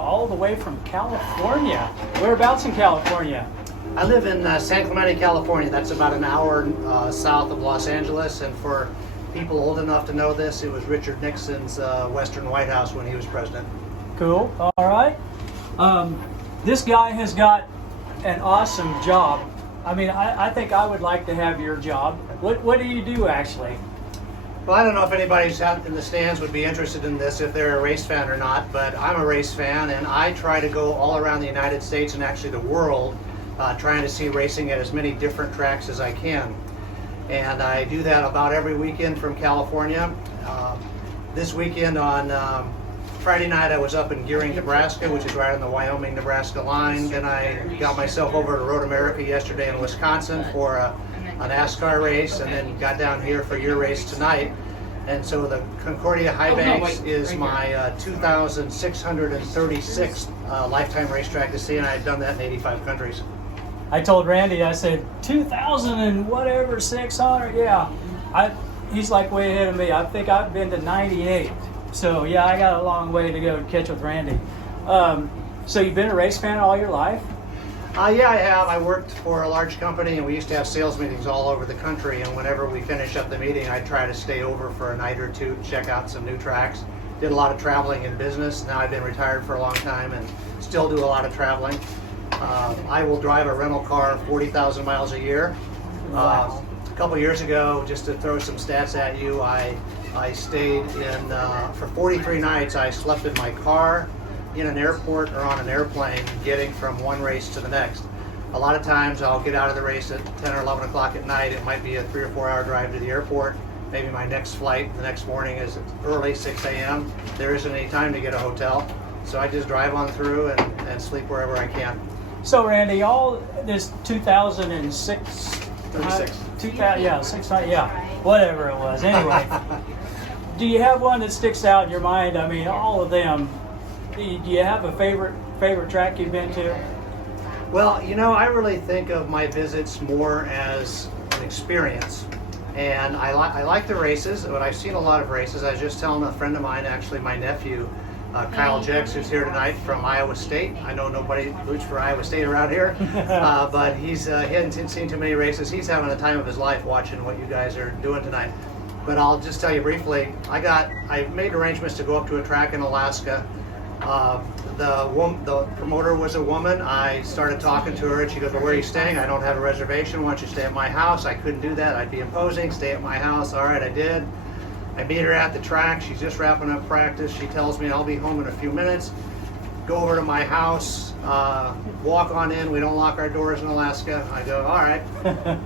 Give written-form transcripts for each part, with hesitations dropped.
all the way from California. Whereabouts in California? I live in San Clemente, California. That's about an hour south of Los Angeles. And for people old enough to know this, it was Richard Nixon's Western White House when he was president. Cool. All right. This guy has got an awesome job. I mean, I think I would like to have your job. What do you do actually? Well, I don't know if anybody's out in the stands would be interested in this if they're a race fan or not, but I'm a race fan and I try to go all around the United States and actually the world trying to see racing at as many different tracks as I can. And I do that about every weekend from California. This weekend on Friday night I was up in Gearing, Nebraska, which is right on the Wyoming-Nebraska line. Then I got myself over to Road America yesterday in Wisconsin for a NASCAR race, and then got down here for your race tonight. And so the Concordia High Banks is my 2,636th lifetime racetrack to see, and I've done that in 85 countries. I told Randy, I said 2,000 and whatever, 600. Yeah, he's like way ahead of me. I think I've been to 98. So yeah, I got a long way to go to catch with Randy. So you've been a race fan all your life? Yeah, I have. I worked for a large company and we used to have sales meetings all over the country, and whenever we finish up the meeting I try to stay over for a night or two to check out some new tracks. Did a lot of traveling in business. Now I've been retired for a long time and still do a lot of traveling. I will drive a rental car 40,000 miles a year. Wow. A couple years ago, just to throw some stats at you, I stayed in, for 43 nights I slept in my car, in an airport, or on an airplane, getting from one race to the next. A lot of times I'll get out of the race at 10 or 11 o'clock at night. It might be a 3 or 4 hour drive to the airport. Maybe my next flight the next morning is early, 6 a.m. There isn't any time to get a hotel. So I just drive on through and sleep wherever I can. So Randy, all this 2006, 36. 2000, yeah, 600, yeah, whatever it was. Anyway, do you have one that sticks out in your mind? I mean, all of them. Do you have a favorite track you've been to? Well, you know, I really think of my visits more as an experience. And I like the races, but I've seen a lot of races. I was just telling a friend of mine, actually my nephew, Kyle Jex, who's here tonight from Iowa State. I know nobody roots for Iowa State around here, but he hadn't seen too many races. He's having the time of his life watching what you guys are doing tonight. But I'll just tell you briefly, I made arrangements to go up to a track in Alaska. The promoter was a woman. I started talking to her and she goes, well, where are you staying? I don't have a reservation. Why don't you stay at my house? I couldn't do that. I'd be imposing. Stay at my house. All right, I did. I meet her at the track. She's just wrapping up practice. She tells me I'll be home in a few minutes. Go over to my house, walk on in. We don't lock our doors in Alaska. I go, all right.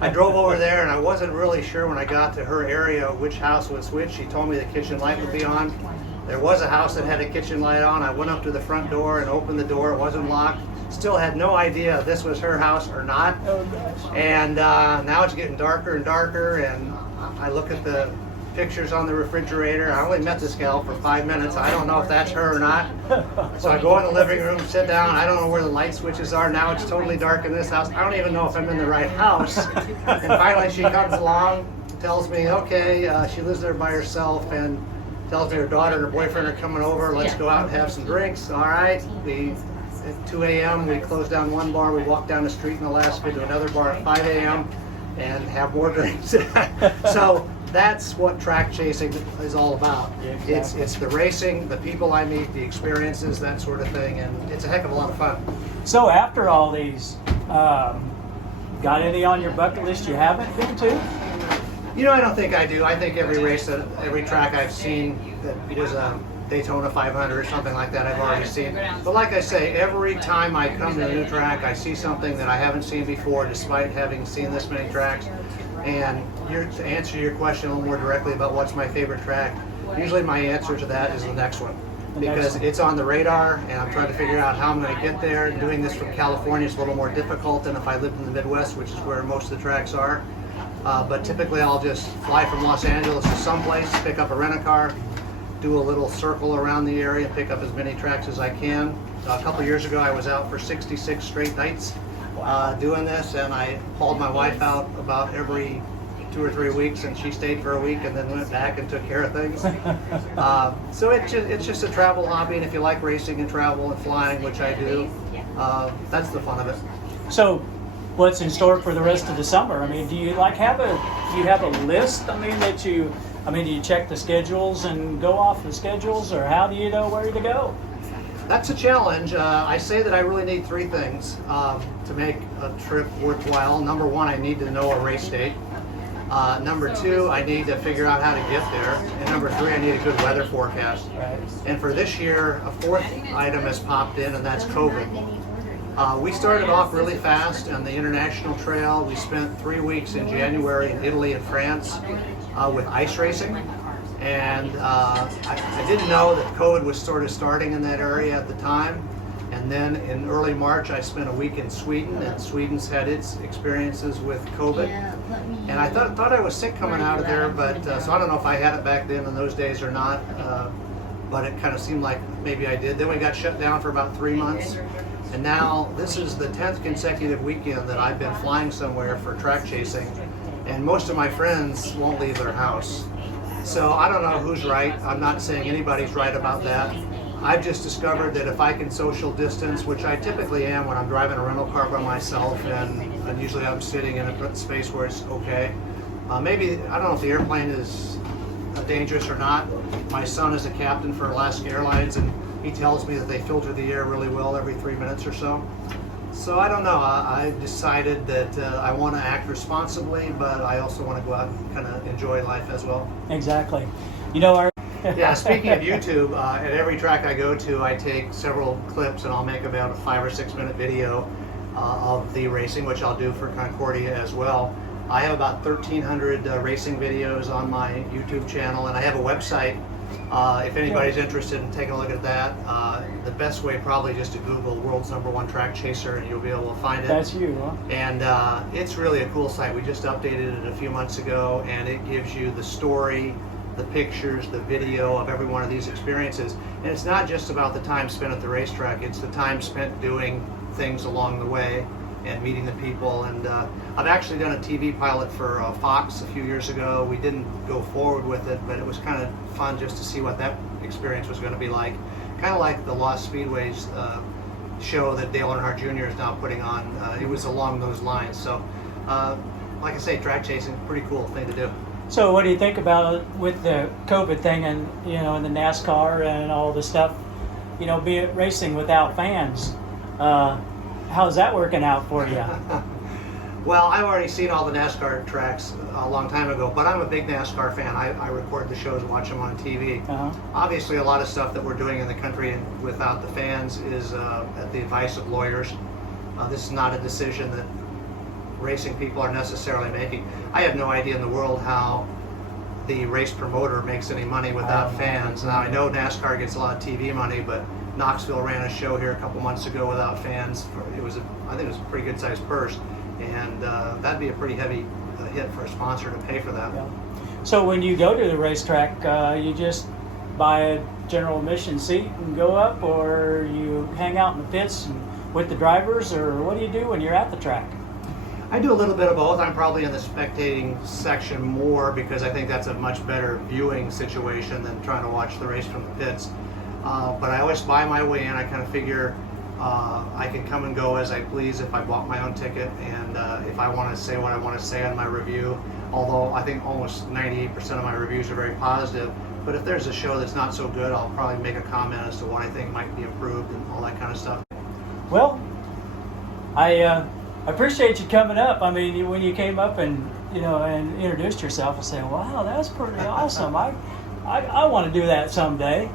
I drove over there and I wasn't really sure when I got to her area which house was which. She told me the kitchen light would be on. There was a house that had a kitchen light on. I went up to the front door and opened the door. It wasn't locked. Still had no idea if this was her house or not. Oh gosh. And now it's getting darker and darker, and I look at the pictures on the refrigerator. I only met this gal for 5 minutes. I don't know if that's her or not. So I go in the living room, sit down. I don't know where the light switches are. Now it's totally dark in this house. I don't even know if I'm in the right house. And finally she comes along, tells me, okay, she lives there by herself, and tells me her daughter and her boyfriend are coming over. Let's go out and have some drinks. All right. At 2 a.m. we close down one bar. We walk down the street in Alaska to another bar at 5 a.m. and have more drinks. So that's what track chasing is all about. Yeah, exactly. It's the racing, the people I meet, the experiences, that sort of thing, and it's a heck of a lot of fun. So after all these, got any on your bucket list you haven't been to? You know, I don't think I do. I think every track I've seen that is a Daytona 500 or something like that, I've already seen. But like I say, every time I come to a new track, I see something that I haven't seen before, despite having seen this many tracks. And to answer your question a little more directly about what's my favorite track, usually my answer to that is the next one. Because it's on the radar, and I'm trying to figure out how I'm going to get there. Doing this from California is a little more difficult than if I lived in the Midwest, which is where most of the tracks are. But typically I'll just fly from Los Angeles to someplace, pick up a rent-a-car, do a little circle around the area, pick up as many tracks as I can. A couple years ago I was out for 66 straight nights doing this, and I hauled my wife out about every 2 or 3 weeks, and she stayed for a week and then went back and took care of things. So it's just a travel hobby, and if you like racing and travel and flying, which I do, that's the fun of it. So, what's in store for the rest of the summer? I mean, do you have a list? I mean, do you check the schedules and go off the schedules, or how do you know where to go? That's a challenge. I say that I really need 3 things to make a trip worthwhile. Number 1, I need to know a race date. Number 2, I need to figure out how to get there. And number 3, I need a good weather forecast. Right. And for this year, a 4th item has popped in, and that's COVID. We started off really fast on the international trail. We spent 3 weeks in January in Italy and France with ice racing. And I didn't know that COVID was sort of starting in that area at the time. And then in early March, I spent a week in Sweden, and Sweden's had its experiences with COVID. And I thought I was sick coming out of there, but so I don't know if I had it back then in those days or not. But it kind of seemed like maybe I did. Then we got shut down for about 3 months. And now this is the 10th consecutive weekend that I've been flying somewhere for track chasing. And most of my friends won't leave their house. So I don't know who's right. I'm not saying anybody's right about that. I've just discovered that if I can social distance, which I typically am when I'm driving a rental car by myself, and usually I'm sitting in a space where it's okay. Maybe, I don't know if the airplane is dangerous or not. My son is a captain for Alaska Airlines, and he tells me that they filter the air really well every 3 minutes or so. So I don't know. I decided that I want to act responsibly, but I also want to go out and kind of enjoy life as well. Exactly. Yeah, speaking of YouTube, at every track I go to, I take several clips, and I'll make about a 5 or 6 minute video of the racing, which I'll do for Concordia as well. I have about 1,300 racing videos on my YouTube channel, and I have a website. If anybody's interested in taking a look at that, the best way probably just to Google "World's #1 Trackchaser" and you'll be able to find it. That's you, huh? And it's really a cool site. We just updated it a few months ago, and it gives you the story, the pictures, the video of every one of these experiences. And it's not just about the time spent at the racetrack, it's the time spent doing things along the way and meeting the people. And I've actually done a TV pilot for Fox a few years ago. We didn't go forward with it, but it was kind of fun just to see what that experience was going to be like. Kind of like the Lost Speedways show that Dale Earnhardt Jr. is now putting on. It was along those lines. So, like I say, track chasing, pretty cool thing to do. So what do you think about it with the COVID thing and, and the NASCAR and all the stuff, be it racing without fans? How's that working out for you? Well, I've already seen all the NASCAR tracks a long time ago, but I'm a big NASCAR fan. I record the shows and watch them on TV. Obviously, a lot of stuff that we're doing in the country and without the fans is at the advice of lawyers. This is not a decision that racing people are necessarily making. I have no idea in the world how the race promoter makes any money without fans. Now, I know NASCAR gets a lot of TV money, but Knoxville ran a show here a couple months ago without fans. I think it was a pretty good sized purse, and that'd be a pretty heavy hit for a sponsor to pay for that. Yeah. So when you go to the racetrack, you just buy a general admission seat and go up, or you hang out in the pits with the drivers, or what do you do when you're at the track? I do a little bit of both. I'm probably in the spectating section more because I think that's a much better viewing situation than trying to watch the race from the pits. But I always buy my way in. I kind of figure I can come and go as I please if I bought my own ticket, and if I want to say what I want to say on my review, although I think almost 98% of my reviews are very positive. But if there's a show that's not so good, I'll probably make a comment as to what I think might be improved and all that kind of stuff. Well, I appreciate you coming up. I mean, when you came up and and introduced yourself, I said, "Wow, that's pretty awesome. I want to do that someday."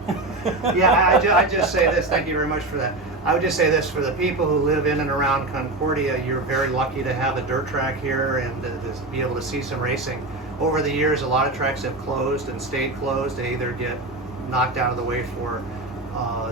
Yeah, I just say this. Thank you very much for that. I would just say this: for the people who live in and around Concordia, you're very lucky to have a dirt track here and to be able to see some racing. Over the years, a lot of tracks have closed and stayed closed. They either get knocked out of the way for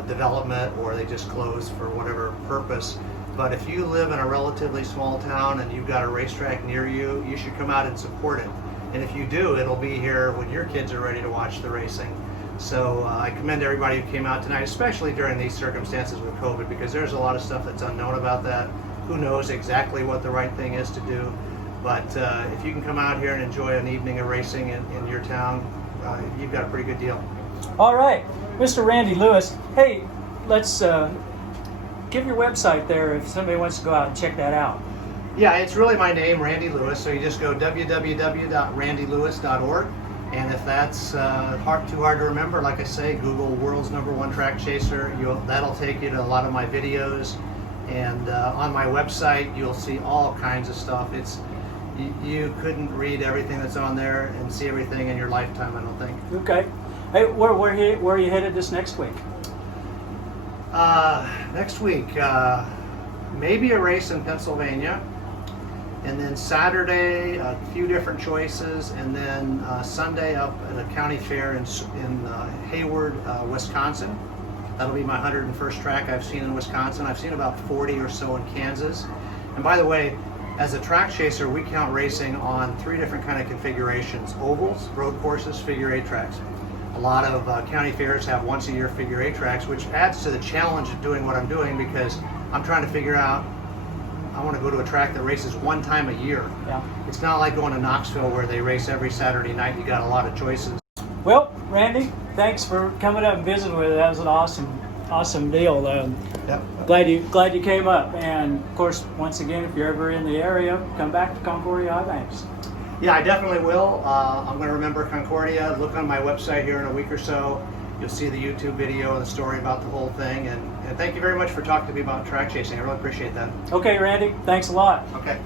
development, or they just close for whatever purpose. But if you live in a relatively small town and you've got a racetrack near you, you should come out and support it. And if you do, it'll be here when your kids are ready to watch the racing. So I commend everybody who came out tonight, especially during these circumstances with COVID, because there's a lot of stuff that's unknown about that. Who knows exactly what the right thing is to do? But if you can come out here and enjoy an evening of racing in your town, you've got a pretty good deal. All right, Mr. Randy Lewis. Hey, let's give your website there if somebody wants to go out and check that out. Yeah, it's really my name, Randy Lewis. So you just go www.randylewis.org. And if that's too hard to remember, like I say, Google world's #1 Trackchaser. That'll take you to a lot of my videos. And on my website, you'll see all kinds of stuff. You couldn't read everything that's on there and see everything in your lifetime, I don't think. Okay. Hey, where are you headed this next week? Next week, maybe a race in Pennsylvania. And then Saturday, a few different choices. And then Sunday up at a county fair in Hayward, Wisconsin. That'll be my 101st track I've seen in Wisconsin. I've seen about 40 or so in Kansas. And by the way, as a track chaser, we count racing on 3 different kind of configurations: ovals, road courses, figure 8 tracks. A lot of county fairs have once a year figure 8 tracks, which adds to the challenge of doing what I'm doing, because I'm trying to figure out, I want to go to a track that races 1 time a year. Yeah. It's not like going to Knoxville where they race every Saturday night. You got a lot of choices. Well, Randy, thanks for coming up and visiting with us. That was an awesome deal. Yep. Glad you came up. And of course, once again, if you're ever in the area, come back to Concordia High Banks. Yeah, I definitely will. I'm going to remember Concordia. Look on my website here in a week or so. You'll see the YouTube video and the story about the whole thing. And thank you very much for talking to me about track chasing. I really appreciate that. Okay, Randy, thanks a lot. Okay.